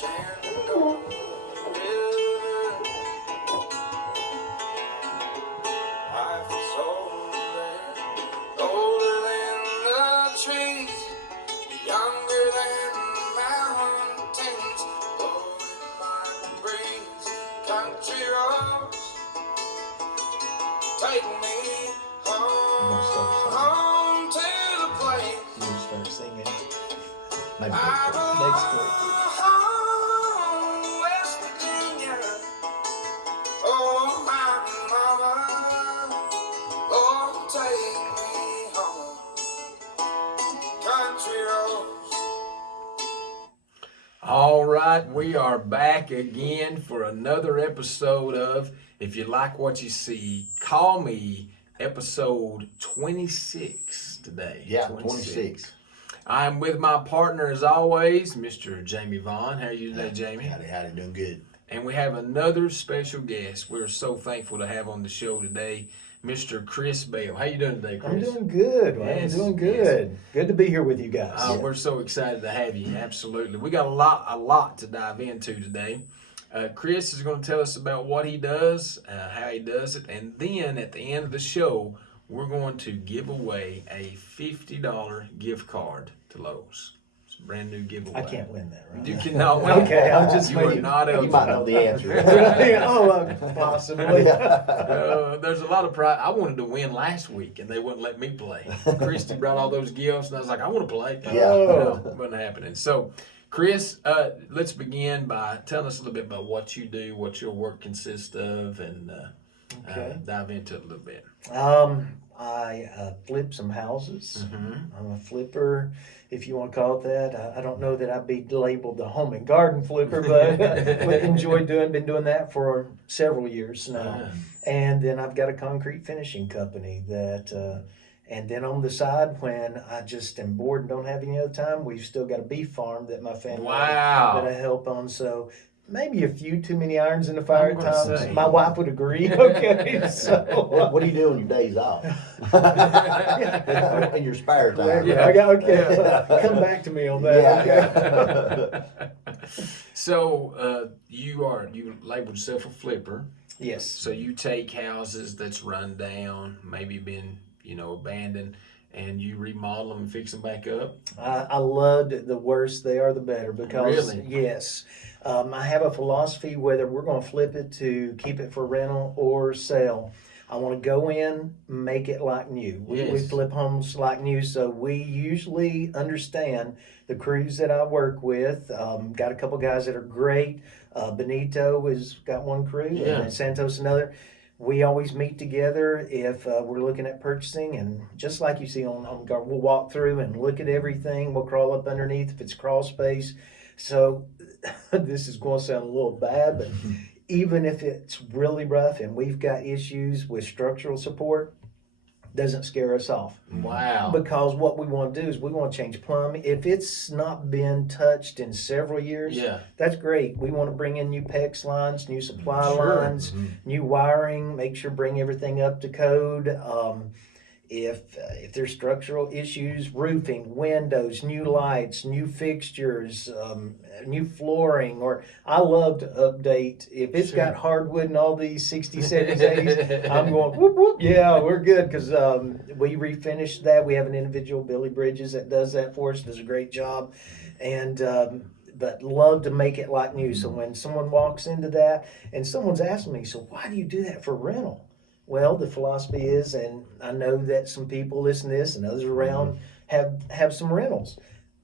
Shenandoah River. Life is older, older than the trees, younger than the mountains, blowing by the breeze. Country roads, take me home to the place. You will start singing. Maybe I Next week. belong home, West Virginia. Oh, my mama, oh, take me home. Country roads. All right, we are back again for another episode of If You Like What You See, Call Me, episode 26 today. Yeah, 26. I'm with my partner, as always, Mr. Jamie Vaughn. How are you today, Jamie? Howdy, doing good. And we have another special guest we're so thankful to have on the show today, Mr. Chris Bell. How you doing today, Chris? I'm doing good, man. Yes, I'm doing good. Good to be here with you guys. We're so excited to have you. Absolutely. We got a lot to dive into today. Chris is going to tell us about what he does, how he does it, and then at the end of the show, we're going to give away a $50 gift card to Lowe's. It's a brand new giveaway. I can't win that, right? You cannot win. Okay, I'm just You are not eligible. You might know the answer. Possibly. There's a lot of pride. I wanted to win last week, and they wouldn't let me play. Christy brought all those gifts, and I was like, I want to play. Yeah. No, it wasn't happening. So, Chris, let's begin by telling us a little bit about what you do, what your work consists of, and dive into it a little bit. I flip some houses. Mm-hmm. I'm a flipper, if you want to call it that. I don't know that I'd be labeled the home and garden flipper, but been doing that for several years now. And then I've got a concrete finishing company that, and then on the side, when I just am bored and don't have any other time, we've still got a beef farm that my family that I help on. So maybe a few too many irons in the fire at times. My wife would agree. Okay, so What do you do on your days off? In your spare time. Come back to me on that. So you labeled yourself a flipper. Yes. So you take houses that's run down, maybe been abandoned, and you remodel them and fix them back up. I loved the worse they are, the better, because Really? yes, I have a philosophy whether we're going to flip it to keep it for rental or sell. I want to go in, make it like new. We flip homes like new, so we usually understand the crews that I work with. Got a couple guys that are great. Benito has got one crew, and then Santos another. We always meet together if we're looking at purchasing, and just like you see on guard, we'll walk through and look at everything. We'll crawl up underneath if it's crawl space. So this is going to sound a little bad, but even if it's really rough and we've got issues with structural support, doesn't scare us off. Wow. Because what we want to do is we want to change plumbing. If it's not been touched in several years, that's great. We want to bring in new PEX lines, new supply lines, new wiring, make sure bring everything up to code. If there's structural issues, roofing, windows, new lights, new fixtures, new flooring, or I love to update. If it's got hardwood and all these 60s, 70s, 80s, I'm going, whoop, whoop, yeah, we're good, because we refinished that. We have an individual, Billy Bridges, that does that for us, does a great job, and but love to make it like new. So when someone walks into that, and someone's asking me, so why do you do that for rental? Well, the philosophy is, and I know that some people listen to this and others around have some rentals.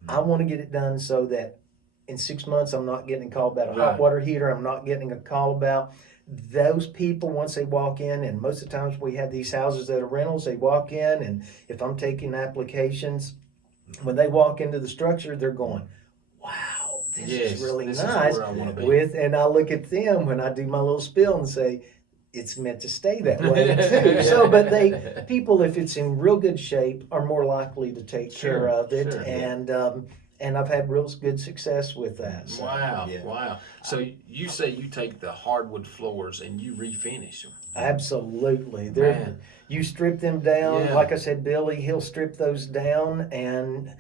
I want to get it done so that in 6 months I'm not getting a call about a hot water heater. I'm not getting a call about those people once they walk in. And most of the times we have these houses that are rentals. They walk in, and if I'm taking applications, when they walk into the structure, they're going, wow, this is really nice. Is where I want to be. And I look at them when I do my little spiel and say, it's meant to stay that way too. So, but people, if it's in real good shape, are more likely to take care of it, and I've had real good success with that. So, wow. So you say you take the hardwood floors and you refinish them? Absolutely. You strip them down. Like I said, Billy, he'll strip those down, and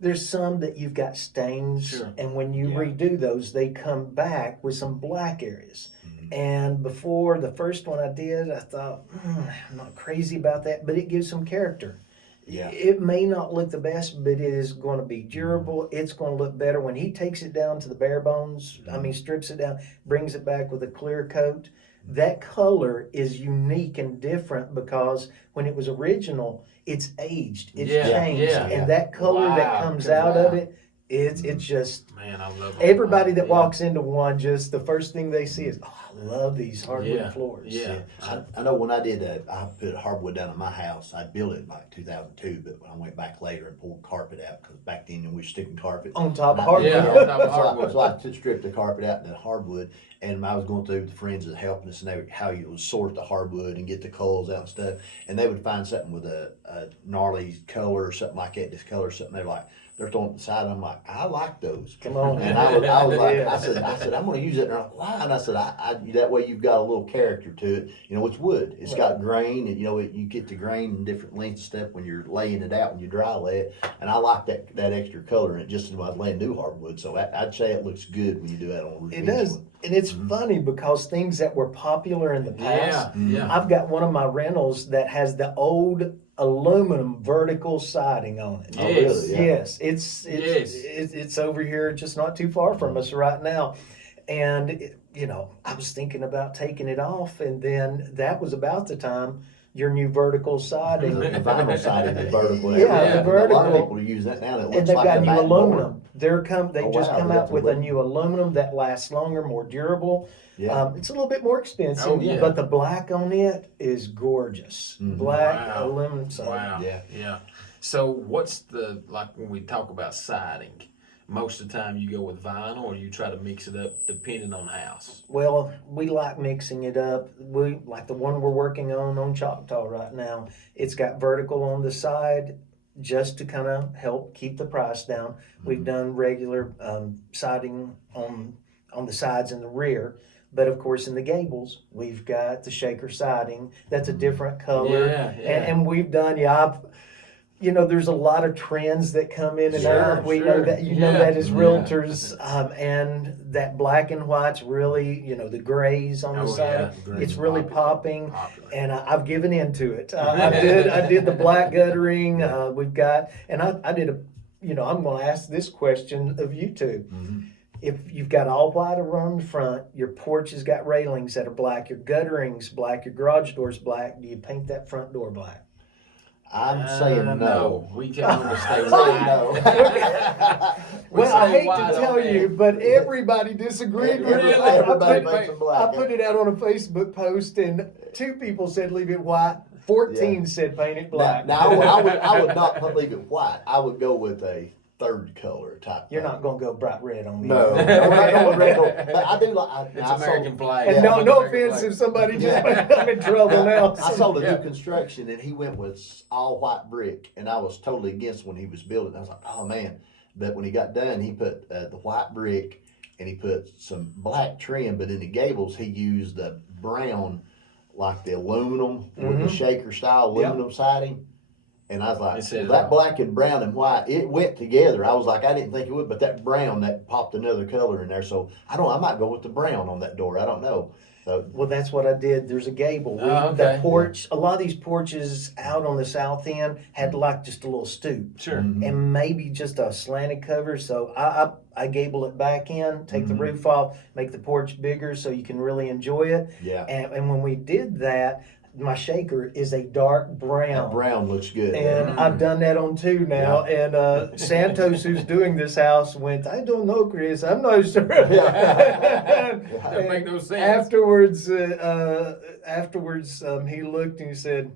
There's some that you've got stains, Sure. and when you redo those, they come back with some black areas. And before the first one I did, I thought, I'm not crazy about that, but it gives some character. Yeah. It may not look the best, but it is going to be durable. It's going to look better. When he takes it down to the bare bones, strips it down, brings it back with a clear coat, that color is unique and different because when it was original, it's aged, it's changed. And that color that comes out of it, it's just, man, I love it. Everybody that walks into one, just the first thing they see is, oh, I love these hardwood floors. Yeah. I know when I did I put hardwood down in my house. I built it in like 2002, but when I went back later and pulled carpet out, because back then we were sticking carpet On top of hardwood. Yeah, on top of hardwood. So I stripped the carpet out and the hardwood, and I was going through with the friends that helping us, and they would, how you would sort the hardwood and get the coils out and stuff, and they would find something with a gnarly color or something like that, discolor or something. They're like, they're throwing it aside. I'm like, I like those. Come on. And I was like, I said, I'm going to use it. And they're like, why? And I said, that way you've got a little character to it. You know, it's wood. It's got grain, and you know, you get the grain in different lengths of stuff when you're laying it out, when you dry lay it. And I like that extra color in it, just when I was laying new hardwood. So I'd say it looks good when you do that on a roof. It does. And it's funny because things that were popular in the past, I've got one of my rentals that has the old aluminum vertical siding on it. Yes. Oh, really? Yeah. Yes, it's over here just not too far from us right now. And, I was thinking about taking it off, and then that was about the time your new vertical siding. The vinyl siding is vertical. Yeah, the vertical. A lot of people use that now. That looks And they've like got a new backboard. aluminum. They just come they out got with some a new aluminum that lasts longer, more durable. Yeah. It's a little bit more expensive, but the black on it is gorgeous. Black aluminum siding. Wow. Yeah. So what's like when we talk about siding, most of the time you go with vinyl or you try to mix it up depending on house? Well, we like mixing it up. We like the one we're working on Choctaw right now. It's got vertical on the side just to kind of help keep the price down. We've done regular siding on the sides and the rear. But of course, in the gables, we've got the shaker siding. That's a different color. And we've done, there's a lot of trends that come in and out. We know that, know that as realtors. And that black and white's really, the grays on the side. It's really popping. And I've given into it. I did the black guttering. We've got, and I did I'm going to ask this question of you two. If you've got all white around the front, your porch has got railings that are black, your guttering's black, your garage door's black, do you paint that front door black? I'm saying no. We can understand Saying no. Well, I hate to tell you, but everybody disagreed with me. Everybody paints them black. I put it out on a Facebook post, and 2 people said leave it white. 14 said paint it black. Now I would not leave it white. I would go with a third color type. You're not going to go bright red on me. No, I'm not going red. But I do like. It's American flag. And no offense if somebody just I'm in trouble now. I saw the new construction, and he went with all white brick, and I was totally against when he was building. I was like, oh man! But when he got done, he put the white brick, and he put some black trim. But in the gables, he used the brown, like the aluminum with the shaker style aluminum siding. And I was like, that black and brown and white, it went together. I was like, I didn't think it would, but that brown, that popped another color in there. So I might go with the brown on that door. I don't know. So, well, that's what I did. There's a gable. The porch, a lot of these porches out on the south end had like just a little stoop. Sure. And maybe just a slanted cover. So I gable it back in, take the roof off, make the porch bigger so you can really enjoy it. Yeah. And when we did that, my shaker is a dark brown. That brown looks good. And I've done that on 2 now. Yeah. And Santos, who's doing this house, went, I don't know, Chris. I'm not sure. That make no sense. Afterwards, he looked and he said,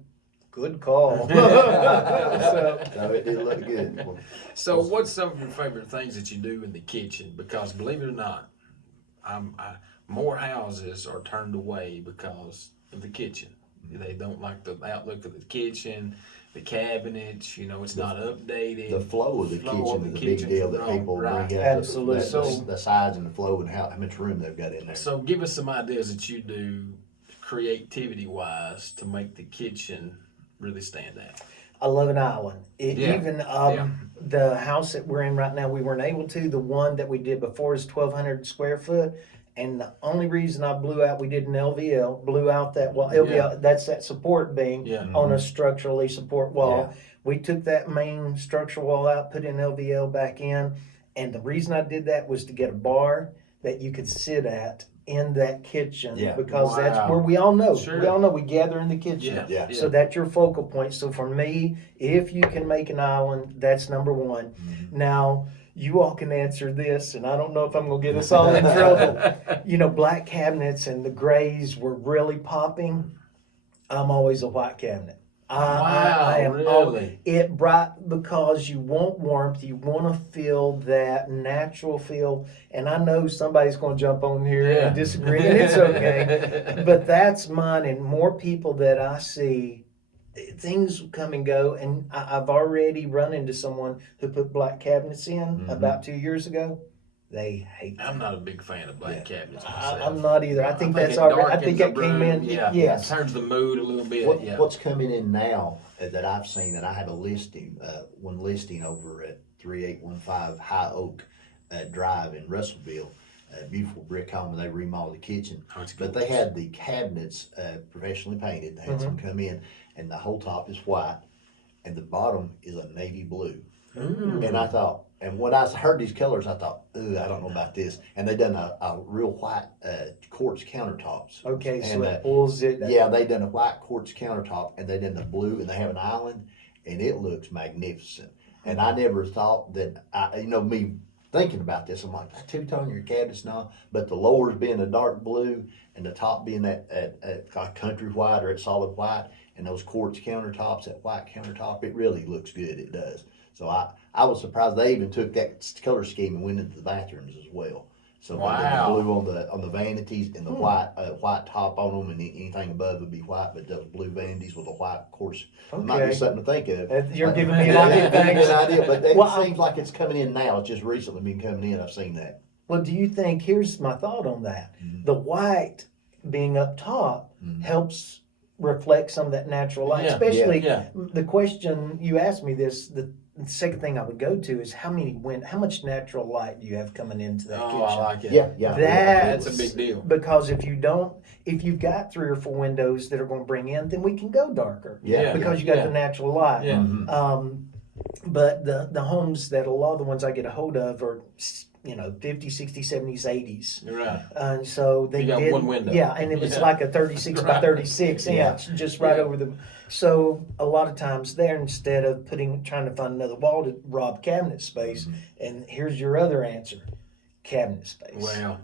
good call. So it did look good. So what's some of your favorite things that you do in the kitchen? Because believe it or not, more houses are turned away because of the kitchen. They don't like the outlook of the kitchen, the cabinets, it's not updated. The flow of the kitchen is a big deal that people bring up. Absolutely. The size and the flow and how much room they've got in there. So give us some ideas that you do creativity-wise to make the kitchen really stand out. I love an island. Yeah. Even the house that we're in right now, we weren't able to. The one that we did before is 1,200 square foot. And the only reason I we did an LVL, blew out that wall. LVL, that's that support beam on a structurally support wall. Yeah. We took that main structural wall out, put an LVL back in. And the reason I did that was to get a bar that you could sit at in that kitchen, because that's where we all know. We all know we gather in the kitchen. So that's your focal point. So for me, if you can make an island, that's number one. Now, you all can answer this, and I don't know if I'm going to get us all in trouble. You know, black cabinets and the grays were really popping. I'm always a white cabinet. I am really? It bright because you want warmth, you want to feel that natural feel, and I know somebody's going to jump on here and disagree, and it's okay, but that's mine. And more people that I see, things come and go, and I've already run into someone who put black cabinets in about 2 years ago. They hate them. I'm not a big fan of black cabinets myself. I'm not either. I think that's already. I think that came in. Yes. It turns the mood a little bit. What's coming in now that I've seen, that I have a listing, one listing over at 3815 High Oak Drive in Russellville. Beautiful brick home, and they remodeled the kitchen. But they had the cabinets professionally painted. They had some come in, and the whole top is white, and the bottom is a navy blue. And I thought, and when I heard these colors, I thought, ooh, I don't know about this. And they done a real white quartz countertops. Okay, and, so it pulls it. Yeah, they done a white quartz countertop, and they done the blue, and they have an island, and it looks magnificent. And I never thought that, me thinking about this, I'm like, that's two-tone your cabinets now, but the lowers being a dark blue, and the top being that country white or at solid white, and those quartz countertops, that white countertop, it really looks good. It does. So I was surprised they even took that color scheme and went into the bathrooms as well. So they did the blue on the vanities and the white top on them, and anything above would be white, but those blue vanities with a white course. Might be something to think of. You're giving me an idea. But it seems like it's coming in now. It's just recently been coming in. I've seen that. Well, do you think, here's my thought on that. The white being up top helps reflect some of that natural light. Especially the question you asked me this, the second thing I would go to is how much natural light do you have coming into that kitchen? I like it. Yeah. That's a big deal. Because if you've got 3 or 4 windows that are going to bring in, then we can go darker. Because you got the natural light. But the homes that a lot of the ones I get a hold of are 50, 60, 70s, 80s. Right. And so they got did one window. Yeah, and it was like a 36 by 36 inch, just right over the. So a lot of times there, instead of trying to find another wall to rob cabinet space, and here's your other answer: cabinet space. Well,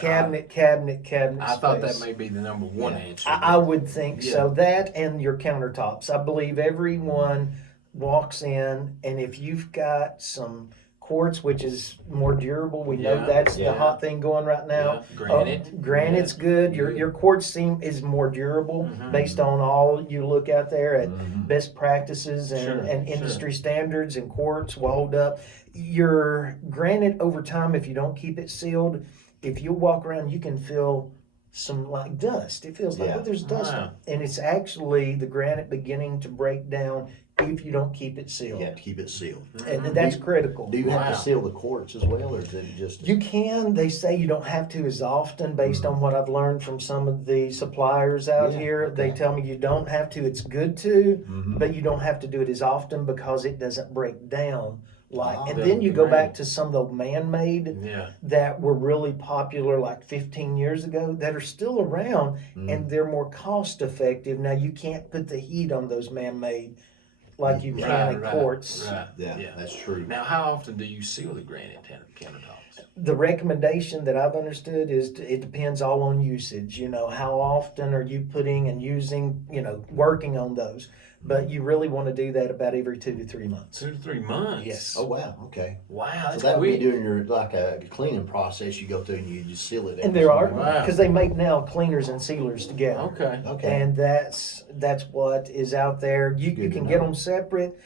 cabinet I thought space. that may be the number one answer. I would think so. That and your countertops. I believe everyone walks in, and if you've got some quartz, which is more durable, we know that's the hot thing going right now. Granite's good. Your quartz seam is more durable based on all you look out there at best practices and industry standards, and quartz will hold up. Your granite over time, if you don't keep it sealed, if you walk around, you can feel some like dust. It feels like there's dust on it. And it's actually the granite beginning to break down if you don't keep it sealed. You have to keep it sealed. And that's critical. Do you have to seal the quartz as well, or is it just... You can. They say you don't have to as often, based on what I've learned from some of the suppliers out here. Okay. They tell me you don't have to. It's good to, but you don't have to do it as often because it doesn't break down. And then you go back to some of the man-made that were really popular like 15 years ago that are still around, and they're more cost-effective. Now, you can't put the heat on those man-made like you can in quartz. Yeah, that's true. Now, how often do you seal the granite countertops? The recommendation that I've understood is it depends all on usage. How often are you putting and using, working on those. But you really want to do that about every 2 to 3 months. 2 to 3 months? Yes. Oh, wow. Okay. Wow, that's so that would be quick. during your, like a cleaning process you go through and you just seal it. And there are, because they make now cleaners and sealers together. Okay. And that's what is out there. You can get them separate.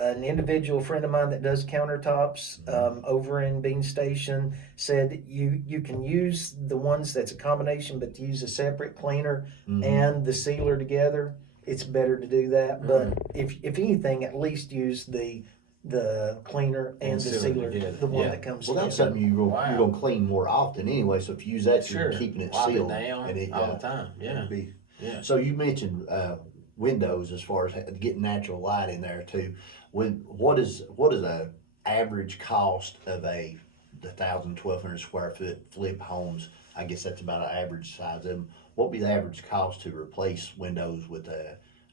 An individual friend of mine that does countertops over in Bean Station said you can use the ones that's a combination, but to use a separate cleaner and the sealer together, it's better to do that. But if anything, at least use the cleaner and the sealer, the one that comes. Well, that's together. something you're gonna clean more often anyway. So if you use that, you're keeping it Wipe sealed it down all the time. Yeah. So you mentioned windows as far as getting natural light in there too. What is a average cost of the 1,000-1,200 square foot flip homes? I guess that's about an average size of them. What would be the average cost to replace windows with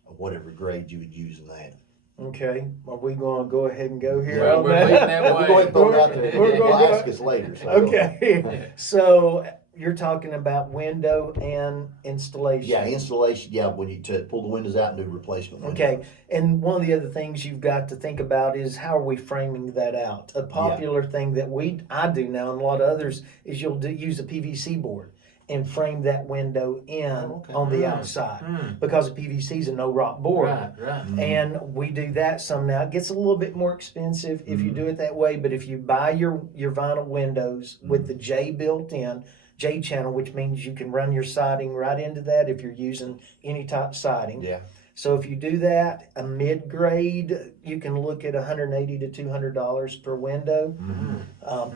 whatever grade you would use in that? Okay, are we going to go ahead and go here? Well, we're leading that way. We'll go ahead and throw it out there. We'll ask us later. So Okay, so you're talking about window and installation. Yeah, installation. Yeah, when you to pull the windows out and do replacement windows. Okay, and one of the other things you've got to think about is how are we framing that out? A popular thing that I do now, and a lot of others, is use a PVC board and frame that window in on the outside because a PVC is a no rock board. Right. And we do that some now. It gets a little bit more expensive if you do it that way, but if you buy your vinyl windows with the J built in, J channel, which means you can run your siding right into that if you're using any type of siding. Yeah. So if you do that, a mid-grade, you can look at $180 to $200 per window.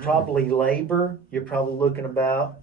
Probably labor, you're probably looking about,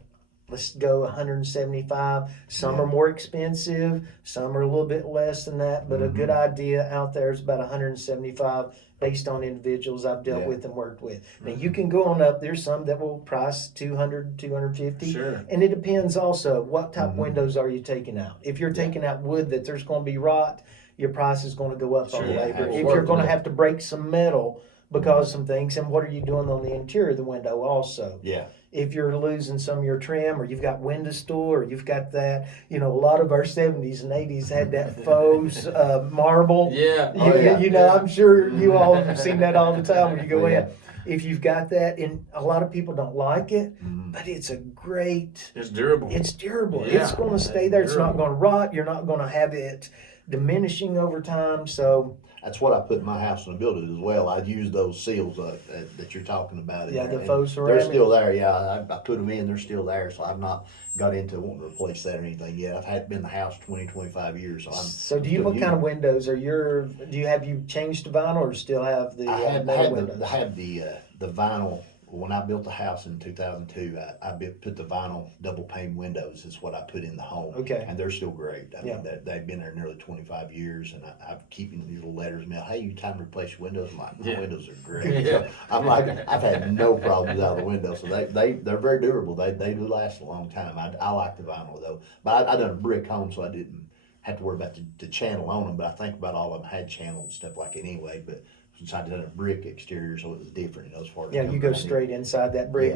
let's go 175. Some are more expensive, some are a little bit less than that, but a good idea out there is about 175 based on individuals I've dealt with and worked with. Now you can go on up, there's some that will price 200, 250. Sure. And it depends also, what type of windows are you taking out? If you're taking out wood that there's going to be rot, your price is going to go up on labor. If you're going to have to break some metal because of some things, and what are you doing on the interior of the window also? Yeah. If you're losing some of your trim, or you've got window stool, or you've got that, a lot of our 70s and 80s had that faux marble. I'm sure you all have seen that all the time when you go in. If you've got that, and a lot of people don't like it, but it's It's durable. It's durable. Yeah, it's going to stay there. It's not going to rot. You're not going to have it diminishing over time. So that's what I put in my house when I built it as well. I used those seals that you're talking about. The faux ceramic. They're still there. Yeah, I put them in. They're still there. So I've not got into wanting to replace that or anything yet. I've been in the house 20, 25 years. So do you? What kind of windows are your? Do you have changed to vinyl or still have the? I windows? had the vinyl. When I built the house in 2002, I put the vinyl double pane windows is what I put in the home. Okay. And they're still great. I mean, they've been there nearly 25 years, and I'm keeping these little letters mail. Hey, you time to replace your windows? I'm like, my windows are great. So I'm like, I've had no problems out of the window. So they're very durable. They do last a long time. I like the vinyl though. But I done a brick home, so I didn't have to worry about the channel on them. But I think about all of them had channel and stuff like that anyway. But since I did a brick exterior, so it was different as far as you go straight inside that brick.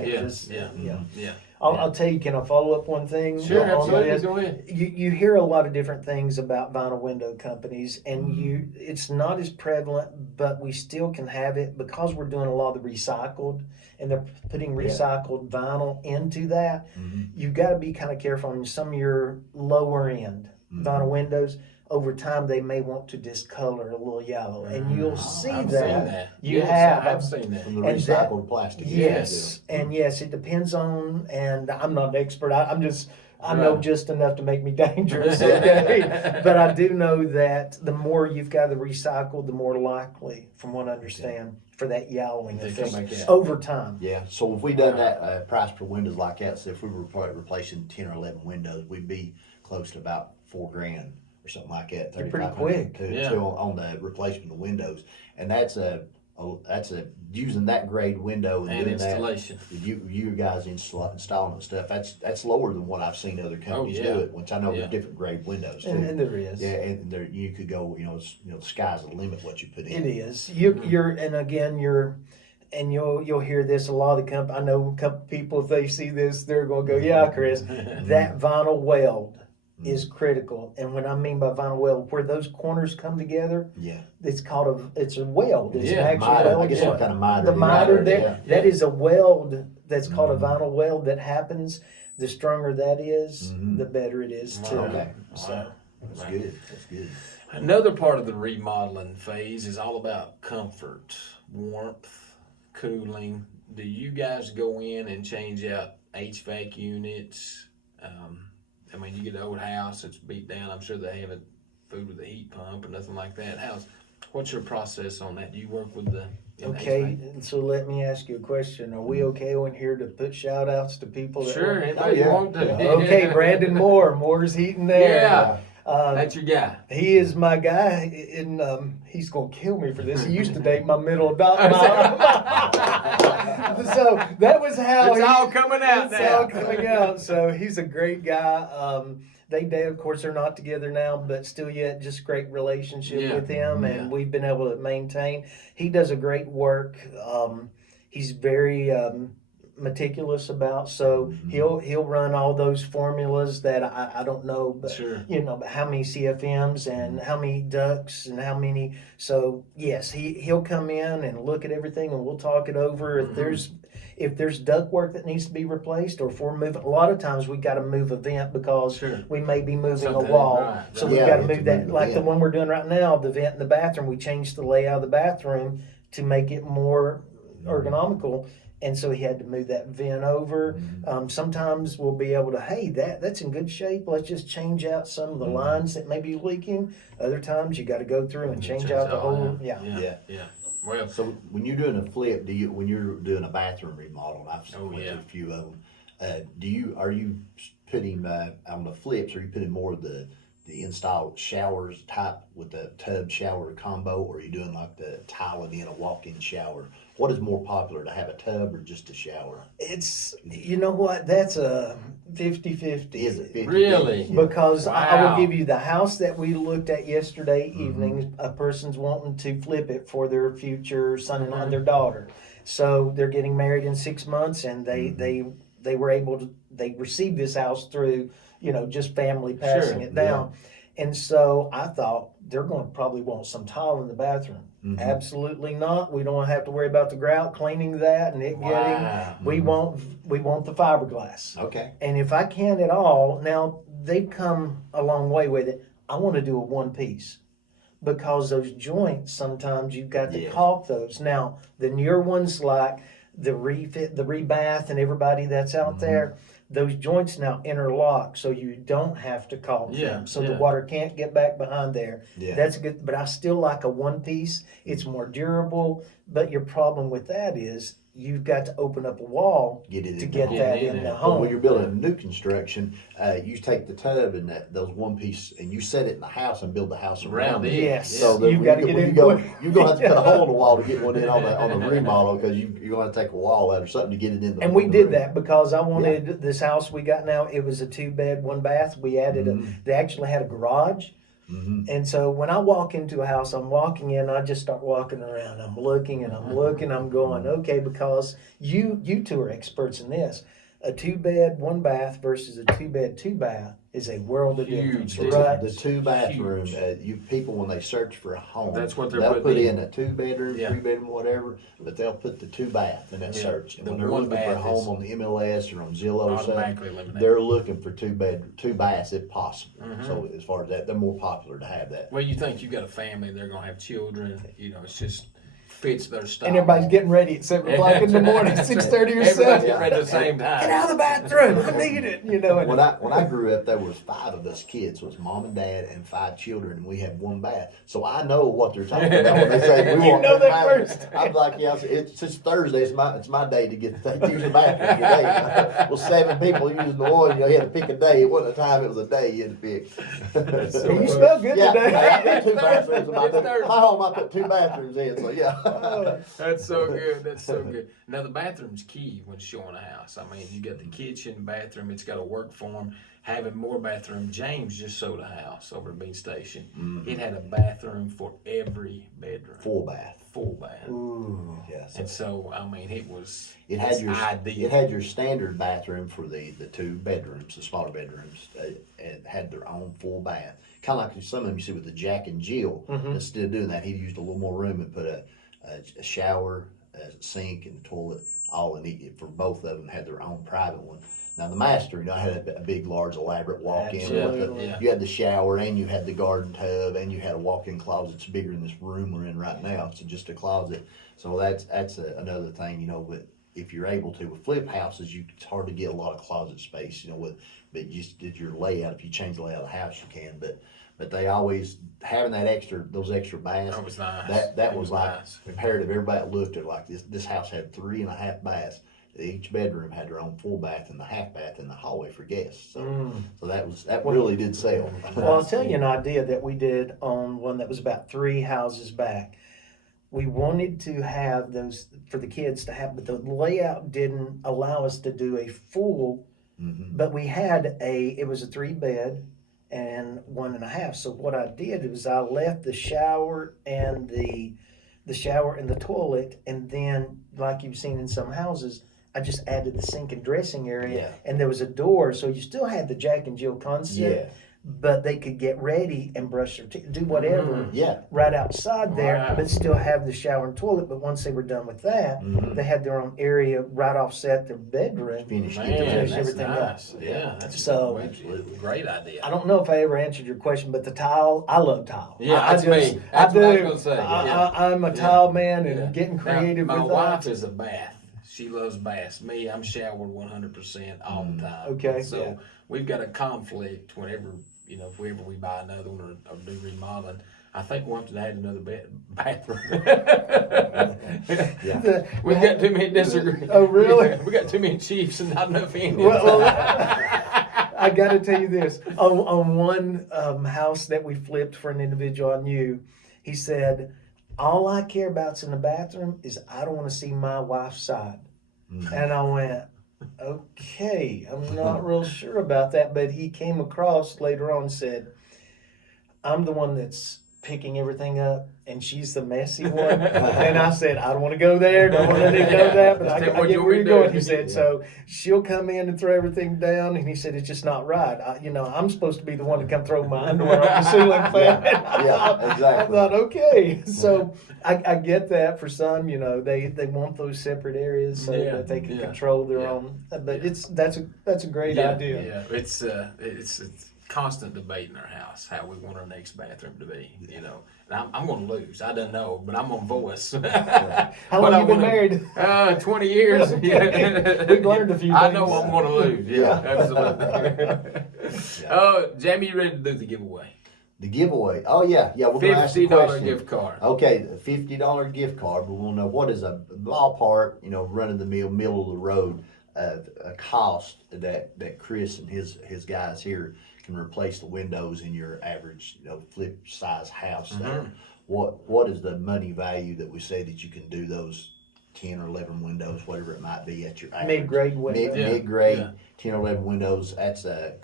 I'll tell you, can I follow up one thing? Sure, absolutely. Go ahead. You hear a lot of different things about vinyl window companies, and it's not as prevalent, but we still can have it because we're doing a lot of the recycled, and they're putting recycled vinyl into that. You've got to be kind of careful on some of your lower end vinyl windows. Over time, they may want to discolor a little yellow, and you'll see I've that. seen that. I've seen that. From the recycled plastic. Yes, and yes, it depends on. And I'm not an expert. I know just enough to make me dangerous. Okay, but I do know that the more you've got the recycled, the more likely, from what I understand, for that yellowing effect over time. Yeah. So if we done that price per windows like that, so if we were replacing 10 or 11 windows, we'd be close to about $4,000. Or something like that. Pretty quick. On the replacement of windows, and that's a using that grade window and doing installation. That, you guys installing and stuff. That's lower than what I've seen other companies do it. Which I know there's different grade windows too. And there is. Yeah, and there you could go. The sky's the limit what you put in. It is. And you'll hear this a lot of the I know a couple people, if they see this, they're going to go, yeah, Chris, that vinyl weld is critical. And when I mean by vinyl weld, where those corners come together, it's called it's a weld. It's an actual weld. I guess what kind of miter. The miter there, that is a weld that's called a vinyl weld that happens. The stronger that is, the better it is too. Okay. So that's good. That's good. Another part of the remodeling phase is all about comfort, warmth, cooling. Do you guys go in and change out HVAC units? I mean, you get an old house that's beat down. I'm sure they haven't food with a heat pump or nothing like that. What's your process on that? Do you work with the Okay, so let me ask you a question. Are we okay on here to put shout outs to people that Sure, work? anybody you want to. Okay, Brandon Moore. Moore's Heating there. Yeah. That's your guy. He is my guy, and he's gonna kill me for this. He used to date my middle daughter. So that was how it's all coming out it's now. all coming out. So he's a great guy. They of course, they're not together now, but still yet just great relationship with him, and we've been able to maintain. He does a great work. He's very meticulous about, so he'll run all those formulas that I don't know, but but how many CFMs and how many ducks and how many. So yes, he'll come in and look at everything, and we'll talk it over. If there's duct work that needs to be replaced, or if we're moving, a lot of times we got to move a vent because we may be moving a wall, so we've got to move that. Like the one we're doing right now, the vent in the bathroom, we changed the layout of the bathroom to make it more ergonomical. And so he had to move that vent over. Sometimes we'll be able to, hey, that's in good shape. Let's just change out some of the lines that may be leaking. Other times you got to go through and change out the whole. Yeah. Well, so when you're doing a flip, when you're doing a bathroom remodel, and I've went through a few of them, are you putting on the flips? Are you putting more of the installed showers type with the tub shower combo, or are you doing like the tiling in a walk-in shower? What is more popular, to have a tub or just a shower? It's, you know what, that's a 50-50. Is it 50-50? Really? Because I will give you the house that we looked at yesterday evening. A person's wanting to flip it for their future son-in-law and their daughter. So they're getting married in 6 months, and they were able to, they received this house through, just family passing it down. And so I thought they're going to probably want some tile in the bathroom. Absolutely not. We don't have to worry about the grout cleaning that and it getting. We want the fiberglass. Okay. And if I can at all, now they've come a long way with it. I want to do a one piece, because those joints sometimes you've got to caulk those. Now the newer ones like the refit, the rebath, and everybody that's out there. Those joints now interlock, so you don't have to caulk them. So the water can't get back behind there. That's good, but I still like a one piece. It's more durable, but your problem with that is you've got to open up a wall to get that in the home. But when you're building a new construction, you take the tub and those one piece, and you set it in the house and build the house around it. Yes. So you've got to get in. You're gonna have to cut a hole in the wall to get one in on the remodel, because you're gonna take a wall out or something to get it in. And we did that because I wanted this house we got now. It was a 2-bed, 1-bath. We added they actually had a garage. And so when I walk into a house, I'm walking in, I just start walking around. I'm looking and I'm looking, I'm going, okay, because you two are experts in this. A 2-bed, 1-bath versus a 2-bed, 2-bath is a world of difference, right? The 2-bathroom, you people, when they search for a home, that's what they're they'll put in a 2-bedroom, 3-bedroom, whatever, but they'll put the 2-bath in that search. And when they're looking for a home on the MLS or on Zillow or something, they're looking for 2-baths if possible. So as far as that, they're more popular to have that. Well, you think you've got a family, they're going to have children, it's just fits their style. And everybody's getting ready at 7 o'clock in the morning, 6:30 or 7. Everybody's getting ready at the same time. Get out of the bathroom, I need it, When I grew up, there was 5 of us kids. So it was mom and dad and 5 children, and we had 1 bath. So I know what they're talking about when they say we want that first. I'm like, it's Thursday. It's my day to use the bathroom today. Well, 7 people using the one. You had to pick a day. It wasn't a time. It was a day you had to pick. You smell good today. I put 2 bathrooms in my home. I put 2 bathrooms in. So yeah. That's so good. That's so good. Now the bathroom's key when showing a house. I mean, you got the kitchen, bathroom. It's got to work for them. Having more bathroom. James just sold a house over at Bean Station. It had a bathroom for every bedroom. Full bath. Ooh. Yeah. And so I mean, it was. It had ideal. your standard bathroom for the 2 bedrooms, the smaller bedrooms. It had their own full bath. Kind of like some of them you see with the Jack and Jill. Instead of doing that, he used a little more room and put a shower, a sink, and a toilet all in it. For both of them had their own private one. Now the master, had a big, large, elaborate walk-in. You had the shower, and you had the garden tub, and you had a walk-in closet. It's bigger than this room we're in right now. It's just a closet. So that's another thing, with, if you're able to, with flip houses, it's hard to get a lot of closet space, but just did your layout. If you change the layout of the house, you can. But but they always having those extra baths. That was nice. That was like nice. imperative. Everybody looked at it like this house had 3.5 baths. Each bedroom had their own full bath and the half bath in the hallway for guests. So that really did sell. Well, I'll tell you an idea that we did on one that was about 3 houses back. We wanted to have those for the kids to have, but the layout didn't allow us to do a full. But we had it was a 3-bed and 1.5. So what I did was I left the shower and the shower and the toilet, and then like you've seen in some houses, I just added the sink and dressing area, and there was a door, so you still had the Jack and Jill concept, but they could get ready and brush their teeth, do whatever, right outside there, but still have the shower and toilet. But once they were done with that, they had their own area right offset their bedroom. Finish everything nice. up. Yeah, that's absolutely great idea. I don't know if I ever answered your question, but the tile, I love tile. Yeah, that's me. That's what I was going to say. I'm a tile man and getting creative now, with my wife is a bath. She loves baths. Me, I'm showered 100% all the time. Okay. So we've got a conflict whenever, if we buy another one or do remodeling. I think we'll have to add another bathroom. We've got too many disagreements. Oh, really? We got too many chiefs and not enough Indians. Well, I got to tell you this. On one house that we flipped for an individual I knew, he said, all I care about's in the bathroom is I don't want to see my wife's side. And I went, okay, I'm not real sure about that. But he came across later on and said, I'm the one that's picking everything up, and she's the messy one. And I said, I don't want to go there, don't want to know that, but I get where you're going. He said, so she'll come in and throw everything down, and he said, it's just not right. I'm supposed to be the one to come throw my underwear on the ceiling fan. Exactly. I thought, okay. So I get that for some, they want those separate areas so that they can control their own. But that's a great idea. Yeah, it's constant debate in our house how we want our next bathroom to be, And I'm going to lose. I don't know, but I'm going to voice. How long have you been married? 20 years. Okay. We've learned a few things. I know I'm going to lose. Yeah, absolutely. Oh, Jamie, you ready to do the giveaway? The giveaway. Oh, yeah. We're going to ask the $50 question. gift card. Okay, the $50 gift card. We want to know what is a ballpark, run-of-the-mill, middle of the road a cost that Chris and his guys here can replace the windows in your average, flip size house there. What is the money value that we say that you can do those 10 or 11 windows, whatever it might be at your average mid-grade window. Mid-grade 10 or 11 windows. That's a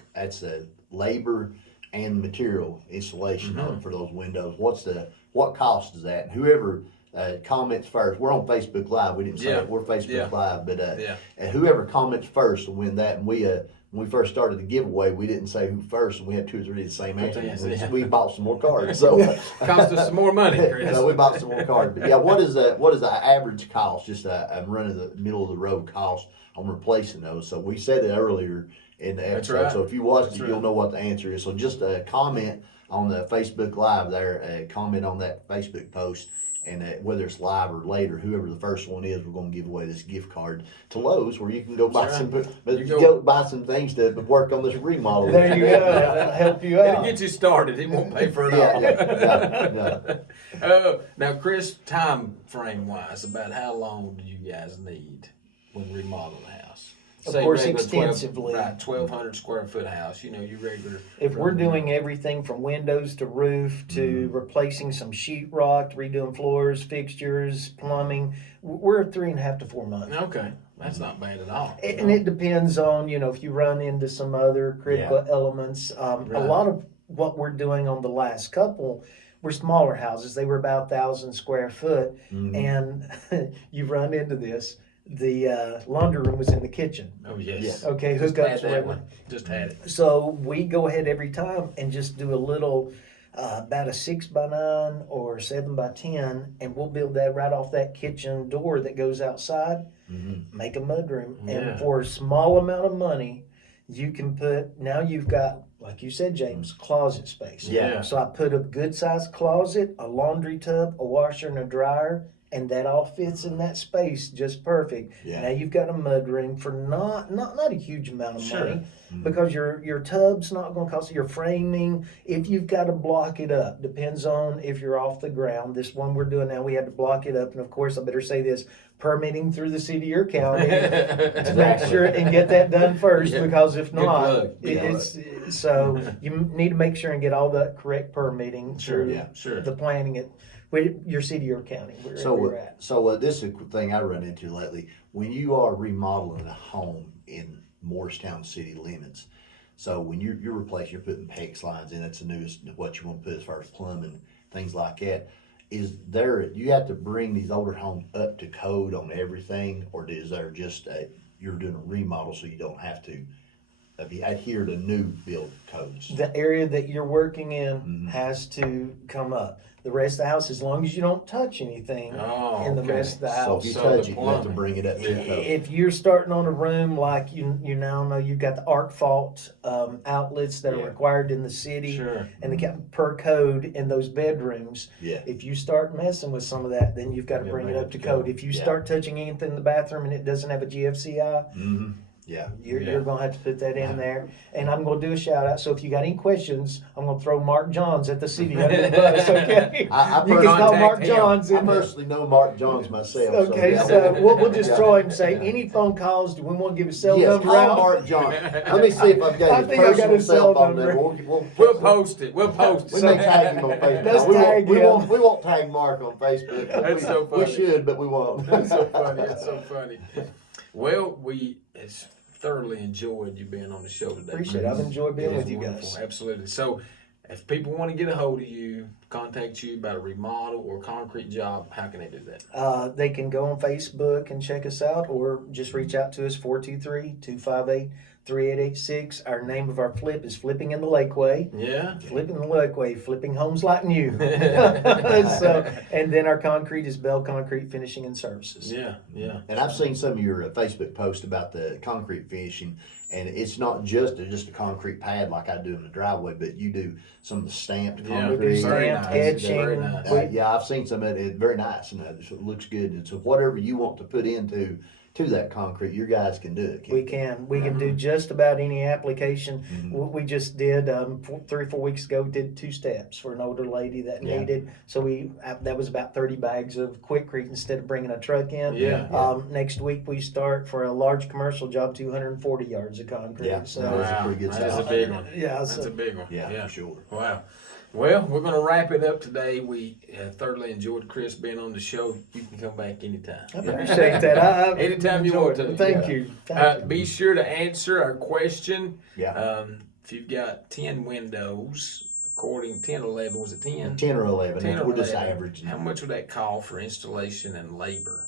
labor and material installation for those windows. What cost is that? And whoever comments first. We're on Facebook Live. We didn't say it. We're Facebook Live, but and whoever comments first will win that. And when we first started the giveaway, we didn't say who first, and we had 2 or 3 of the same answer. We bought some more cards. So cost us some more money, Chris. So we bought some more cards. But what is the average cost? Just a run of the middle of the road cost on replacing those. So we said it earlier in the episode. Right. So if you watched it, you'll know what the answer is. So just a comment on the Facebook Live there. Comment on that Facebook post. And whether it's live or later, whoever the first one is, we're going to give away this gift card to Lowe's, where you can go buy go buy some things to work on this remodel. There you go. That'll help you out. It'll get you started. It won't pay for it all. Now, Chris, time frame wise, about how long do you guys need when remodeling a house? Of course, extensively. 1,200 square foot house. Your regular. If we're doing everything from windows to roof to replacing some sheetrock, redoing floors, fixtures, plumbing, we're 3.5 to 4 months. Okay, that's not bad at all. And it depends on if you run into some other critical elements. A lot of what we're doing on the last couple were smaller houses. They were about 1,000 square foot, and you run into this. The laundry room was in the kitchen. Oh, yes. Okay, Just had hookups. that one. Just had it. So we go ahead every time and just do a little, about a 6x9 or 7x10, and we'll build that right off that kitchen door that goes outside, make a mudroom. And for a small amount of money, you can now you've got, like you said, James, closet space. Yeah. So I put a good sized closet, a laundry tub, a washer and a dryer, and that all fits in that space just perfect. Yeah. Now you've got a mud room for not a huge amount of money, Mm-hmm. because your tub's not going to cost your framing. If you've got to block it up, depends on if you're off the ground. This one we're doing now, we had to block it up, and of course I better say this: permitting through the city or county to make sure and get that done first, because if not, it's so you need to make sure and get all the correct permitting through the planning it with your city or county, wherever you're at. So this is a thing I run into lately. When you are remodeling a home in Morristown city limits, so when you're replacing, you're putting PEX lines in, it's the newest, what you want to put as far as plumbing, things like that. Is there, you have to bring these older homes up to code on everything, or is there just you're doing a remodel so you don't have to adhere to new build codes? The area that you're working in has to come up. The rest of the house, as long as you don't touch anything in the rest of the house. So if you touch it, you have to bring it up to code. If you're starting on a room like you now know, you've got the arc fault outlets that are required in the city, and the per code in those bedrooms. Yeah. If you start messing with some of that, then you've got to bring it up to code. If you start touching anything in the bathroom and it doesn't have a GFCI, you're going to have to put that in there. And I'm going to do a shout out. So if you got any questions, I'm going to throw Mark Johns at the city under the bus, okay? I You can call Mark Johns. I personally know Mark Johns myself. Okay, so we'll just throw him and say, any phone calls, do we want to give his cell number call out? Mark Johns. Let me see if I've got his personal cell phone number. We'll post it. We'll post it. We may tag him on Facebook. Let's tag him. We won't tag Mark on Facebook. That's so funny. We should, but we won't. That's so funny. That's so funny. Well, it's thoroughly enjoyed you being on the show today. Appreciate it. I've enjoyed being with you guys. Absolutely. So, if people want to get a hold of you, contact you about a remodel or concrete job, how can they do that? They can go on Facebook and check us out, or just reach out to us, 423-258-3886. Our name of our flip is Flipping in the Lakeway. Yeah. Flipping the Lakeway, flipping homes like new. And then our concrete is Bell Concrete Finishing and Services. Yeah. And I've seen some of your Facebook posts about the concrete finishing, and it's not just a concrete pad like I do in the driveway, but you do some of the stamped concrete. We do stamped, etching. Very nice. I've seen some of it. Very nice, and it looks good. And so whatever you want to put into that concrete, your guys can do it. We can do just about any application. We just did 3 or 4 weeks ago, did 2 steps for an older lady that needed. So that was about 30 bags of Quikrete instead of bringing a truck in. Next week we start for a large commercial job, 240 yards of concrete. So that's a pretty good size. That's a big one. Yeah, that's a big one. Yeah, for sure. Wow. Well, we're going to wrap it up today. We thoroughly enjoyed Chris being on the show. You can come back anytime. I appreciate that. Anytime you want to. Thank you. Be sure to answer our question. Yeah. If you've got 10 windows, according 10 or 11, was it 10? 10 or 11. 10 or we're just 11. averaging. How much would that call for installation and labor?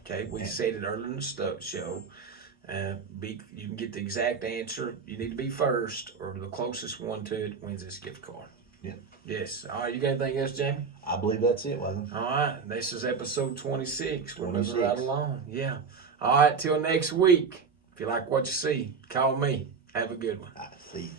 Okay, we said it earlier in the show. You can get the exact answer. You need to be first, or the closest one to it wins this gift card. Yeah. Yes. All right, you got anything else, Jamie? I believe that's it, wasn't it? All right, this is episode 26. We're moving 26. right along. Yeah. All right, till next week. If you like what you see, call me. Have a good one. I see.